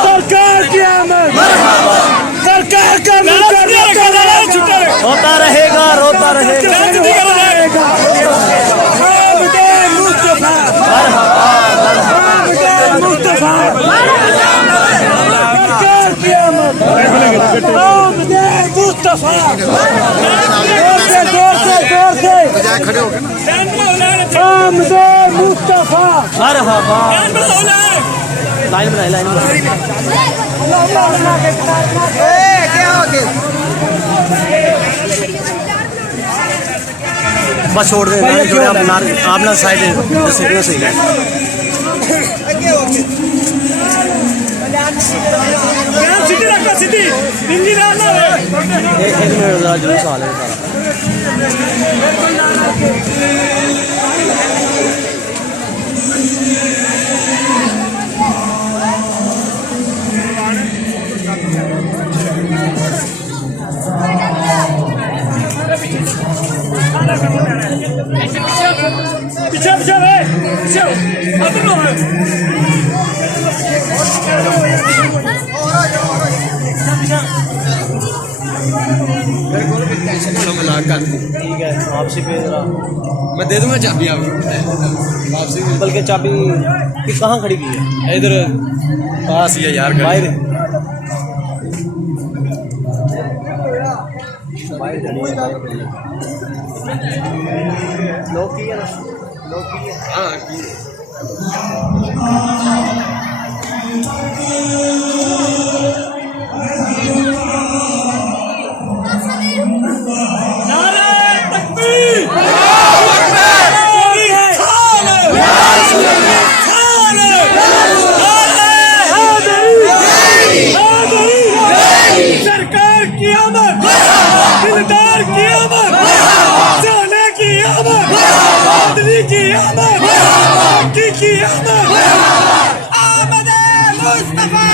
सरकार की आमद, सरकार का रोता रहेगा रोता रहेगा। खड़े हो गए मुस्तफा लाइन बनाए लाइन बस छोड़ दे अपना साइड सिग्नल सही है। एक मिनट जुलूस आ रहा है पीछे पीछे पीछे ठीक है वापसी पे जरा मैं दे दूंगा चाबी आपको वापसी। बल्कि चाबी कहाँ खड़ी की है? इधर पास ही है यार बाहर लोग की है ना लोग की है। हाँ सरकार की आमद, दिलदार की आमद, सोने की आमद, बदली की आमद, की आमद, आमद मुस्तफा।